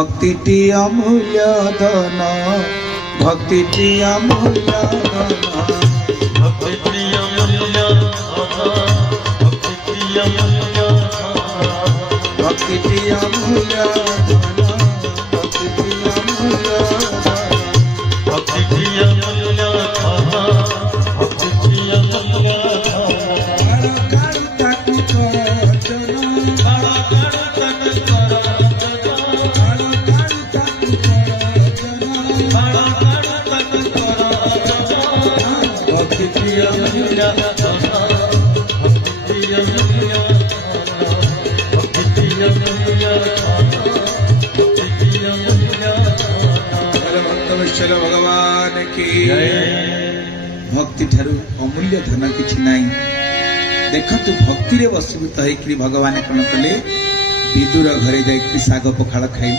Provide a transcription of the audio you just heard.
भक्तिटी अमूल्य धन भक्तिटी अमूल्य धन भक्तिटी अमूल्य धन भक्तिटी अमूल्य धन भक्तिटी अमूल्य धन भक्तिटी अमूल्य धन भक्तिटी अमूल्य धन भक्तिटी अमूल्य भक्तवत्सल भगवान की भक्ति ठारू अमूल्य धन किछि नाही। देखतु भक्ति रे वशीभूत होइकरी भगवान कण कले विदुर घरे जाइकरी साग पखाळ खाइ